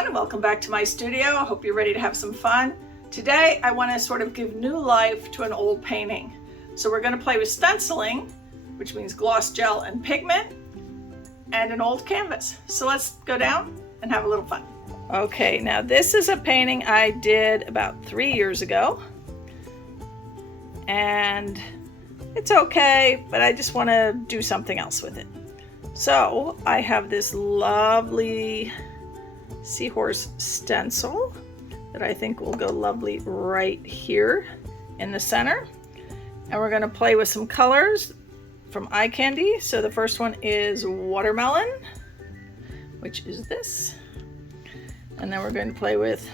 everyone, and welcome back to my studio. I hope you're ready to have some fun. Today I want to sort of give new life to an old painting. So we're going to play with stenciling, which means gloss gel and pigment, and an old canvas. So let's go down and have a little fun. Okay, now this is a painting I did about 3 years ago. And it's okay, but I just want to do something else with it. So I have this lovely seahorse stencil that I think will go lovely right here in the center. And we're going to play with some colors from eye candy. So the first one is watermelon, which is this. And then we're going to play with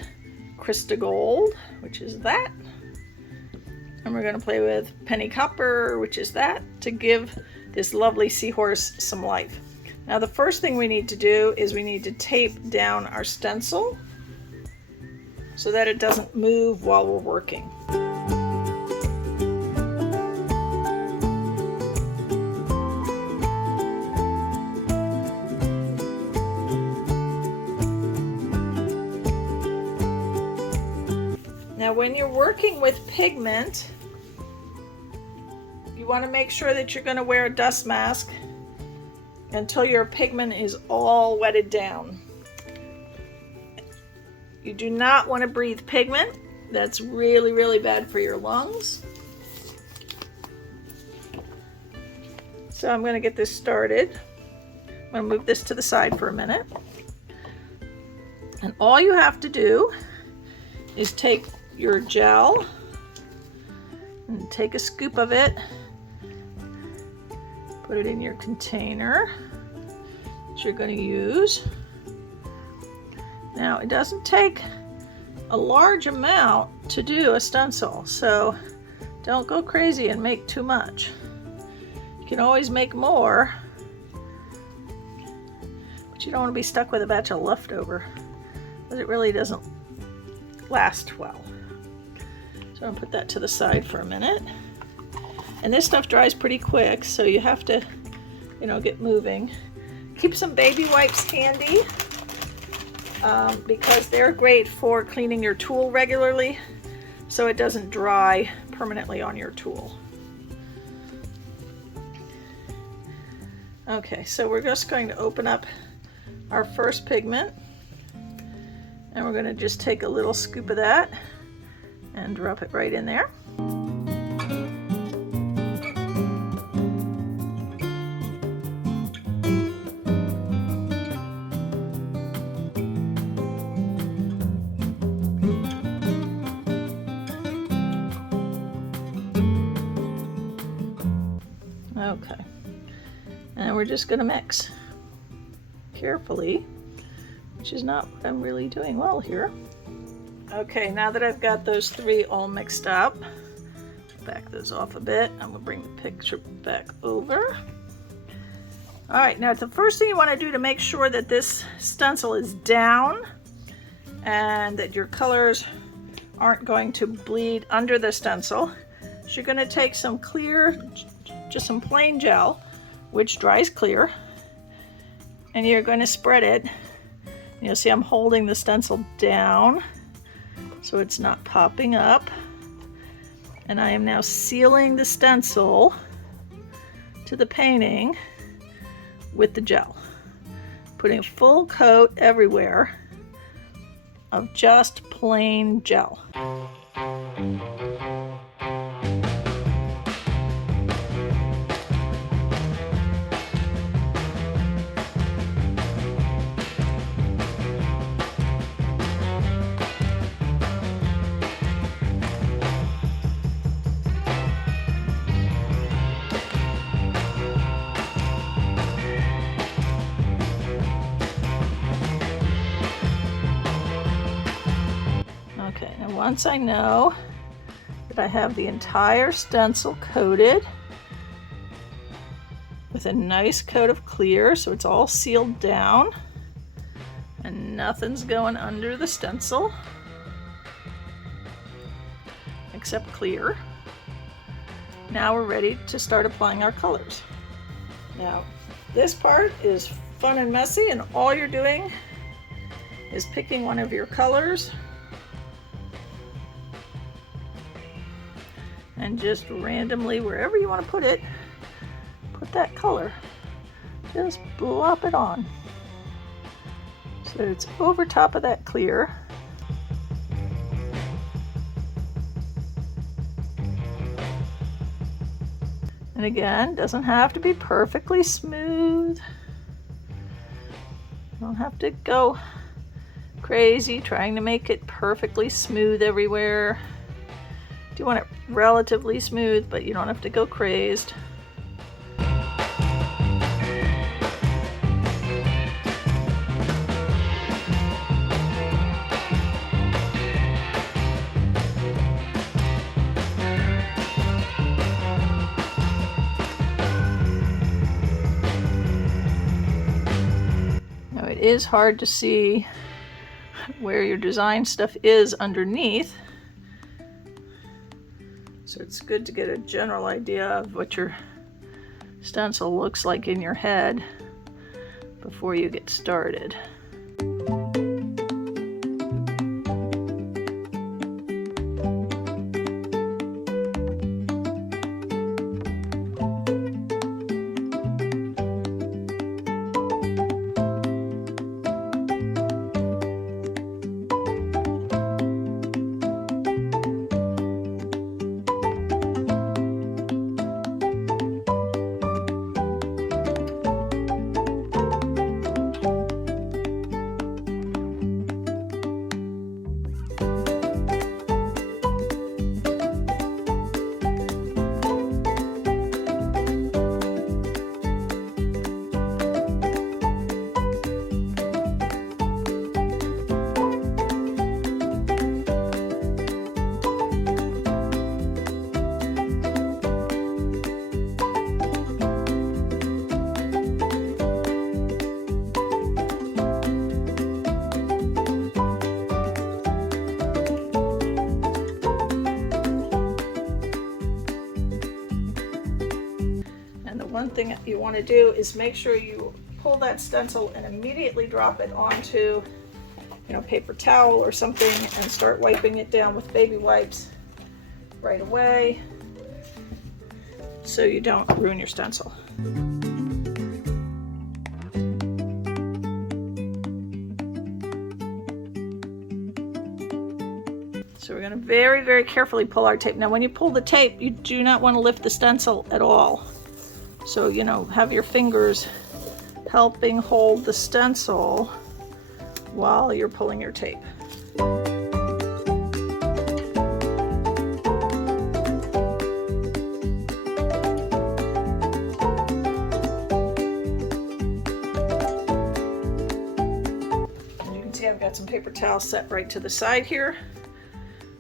Chysta gold, which is that. And we're going to play with penny copper, which is that, to give this lovely seahorse some life. Now the first thing we need to do is we need to tape down our stencil so that it doesn't move while we're working. Now when you're working with pigment, you want to make sure that you're going to wear a dust mask until your pigment is all wetted down. You do not want to breathe pigment. That's really, really bad for your lungs. So I'm going to get this started. I'm going to move this to the side for a minute. And all you have to do is take your gel and take a scoop of it. Put it in your container that you're going to use. Now, it doesn't take a large amount to do a stencil, so don't go crazy and make too much. You can always make more, but you don't want to be stuck with a batch of leftover, because it really doesn't last well. So I'll put that to the side for a minute. And this stuff dries pretty quick, so you have to, get moving. Keep some baby wipes handy because they're great for cleaning your tool regularly so it doesn't dry permanently on your tool. Okay, so we're just going to open up our first pigment, and we're going to just take a little scoop of that and drop it right in there. Okay, and we're just going to mix carefully, which is not what I'm really doing well here. Okay, now that I've got those three all mixed up, back those off a bit. I'm going to bring the picture back over. All right, now the first thing you want to do to make sure that this stencil is down and that your colors aren't going to bleed under the stencil is you're going to take some clear, just some plain gel, which dries clear, and you're going to spread it. You'll see I'm holding the stencil down so it's not popping up, and I am now sealing the stencil to the painting with the gel, putting a full coat everywhere of just plain gel. Okay, now once I know that I have the entire stencil coated with a nice coat of clear, so it's all sealed down and nothing's going under the stencil except clear. Now we're ready to start applying our colors. Now this part is fun and messy, and all you're doing is picking one of your colors and just randomly, wherever you want to put it, put that color. Just blop it on so that it's over top of that clear. And again, doesn't have to be perfectly smooth. You don't have to go crazy trying to make it perfectly smooth everywhere. You want it relatively smooth, but you don't have to go crazed. Now it is hard to see where your design stuff is underneath. So it's good to get a general idea of what your stencil looks like in your head before you get started. One thing that you want to do is make sure you pull that stencil and immediately drop it onto, paper towel or something and start wiping it down with baby wipes right away so you don't ruin your stencil. So we're going to very, very carefully pull our tape. Now when you pull the tape, you do not want to lift the stencil at all. So, have your fingers helping hold the stencil while you're pulling your tape. And you can see I've got some paper towels set right to the side here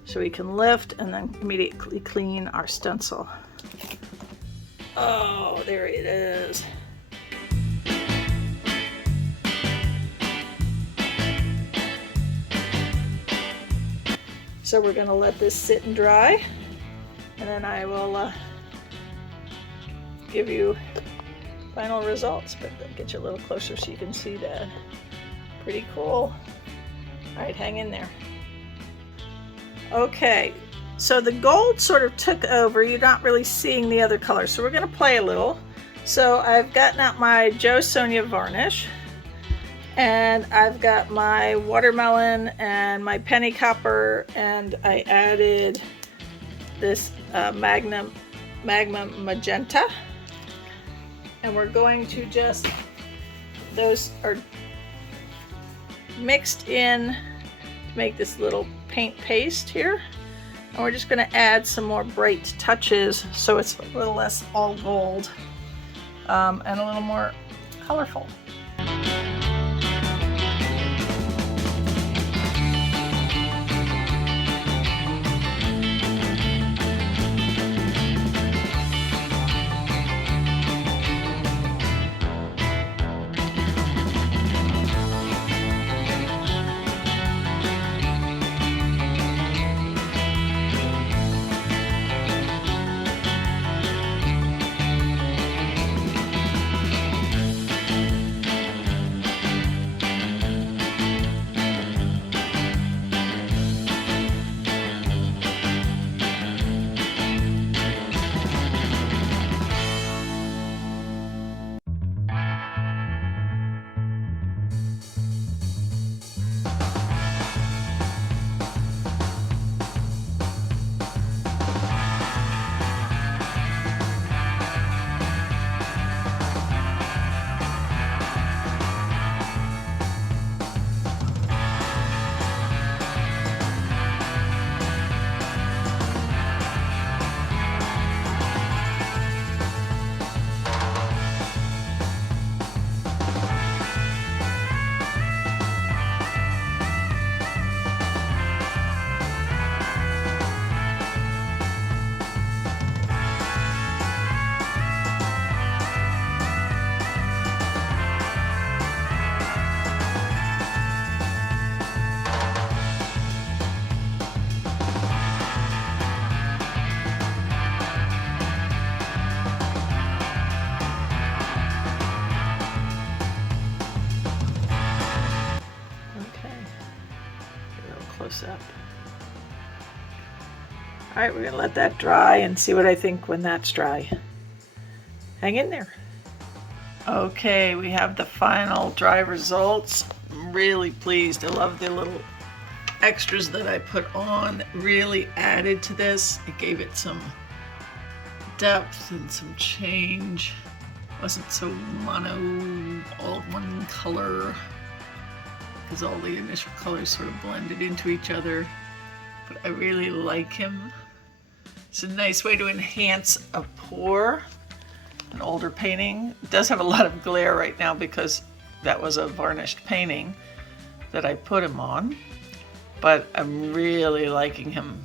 so we can lift and then immediately clean our stencil. Oh, there it is. So we're going to let this sit and dry, and then I will give you final results, but I'll get you a little closer so you can see that. Pretty cool. All right, hang in there. Okay. So the gold sort of took over. You're not really seeing the other colors. So we're going to play a little. So I've gotten out my Jo Sonja varnish, and I've got my watermelon and my penny copper, and I added this Magma Magenta. And we're going to just, those are mixed in to make this little paint paste here. And we're just going to add some more bright touches so it's a little less all gold and a little more colorful. close up. All right, we're gonna let that dry and see what I think when that's dry. Hang in there. Okay, we have the final dry results. I'm really pleased. I love the little extras that I put on. That really added to this. It gave it some depth and some change. It wasn't so mono, all one color, because all the initial colors sort of blended into each other. But I really like him. It's a nice way to enhance a pour. An older painting. It does have a lot of glare right now because that was a varnished painting that I put him on, but I'm really liking him.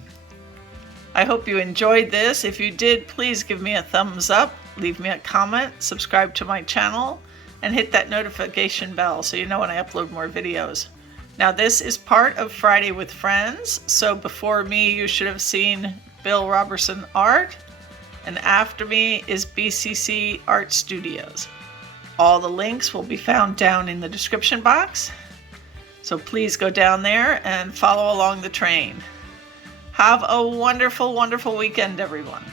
I hope you enjoyed this. If you did, please give me a thumbs up, leave me a comment, subscribe to my channel, and hit that notification bell so you know when I upload more videos. Now this is part of Friday with Friends, so before me you should have seen Bill Roberson Art, and after me is BCC Arts Studios. All the links will be found down in the description box, so please go down there and follow along the train. Have a wonderful, wonderful weekend, everyone.